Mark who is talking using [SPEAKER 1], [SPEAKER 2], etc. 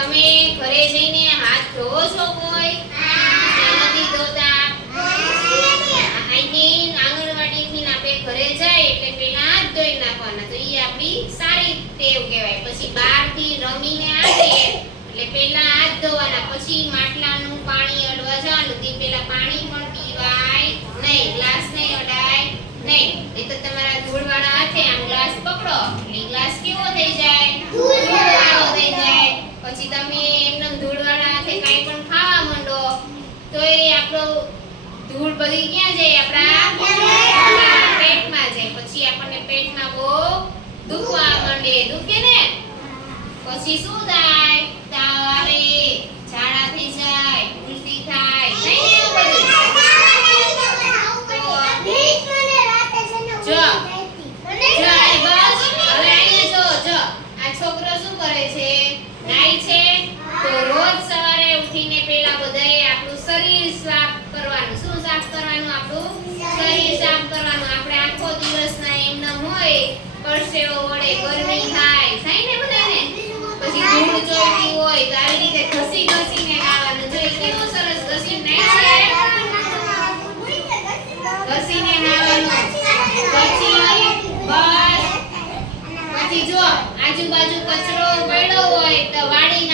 [SPEAKER 1] તમે ઘરે જઈને હાથ ધોવો છો કોઈ? નથી ધોતા હાઇજીન આંગણવાડીથી આપણે ઘરે જાય એટલે પહેલા હાથ ધોઈ નાખવાના. સારી ટેવ કહેવાય. પછી બહારથી રમીને આવીએ એટલે પહેલા હાથ ધોવાના. પછી માટલાનું પાણી અડવા જવાનું તે પહેલા પાણી પણ પીવાય નહીં ગ્લાસ નહીં અડાય નહીં એ તો તમારા ધૂળવાળા હાથે આમ ગ્લાસ પકડો એટલે ગ્લાસ કેવો થઈ જાય ધૂળવાળો થઈ જાય પછી તમે એકદમ ધૂળવાળા હાથે કાંઈ પણ ખાવા માંડો તો એ આપણો ધૂળ બધી ક્યાં જાય. આપણા પેટમાં જાય. પછી આપણને પેટમાં બહુ દુખવા માંડે. દુખે ને? પછી શું થાય તાવ આવે ઝાડા થઈ જાય ઉલટી થાય થાય ને એવું બધું જો એ બસ હવે અહીંયા જો જો આ છોકરો શું કરે છે નાઈ છે તો રોજ સવારે ઉઠીને પેલા બધાએ આપણું શરીર સાફ કરવાનું શું સાફ કરવાનું આપણું શરીર સાફ કરવાનું. આપણે આખો દિવસના એમનેમ હોય, પરસેવો વડે ગરમી થાય. થાય ને બધાને? પછી ધૂળ ચોટી હોય તો આવી રીતે ઘસી ઘસીને નાવાનું જો કેવું સરસ ઘસીને નાય છે. ઘસીને નાવાનું પછી બસ. પછી જો આજુબાજુ કચરો પડ્યો હોય તો વાળી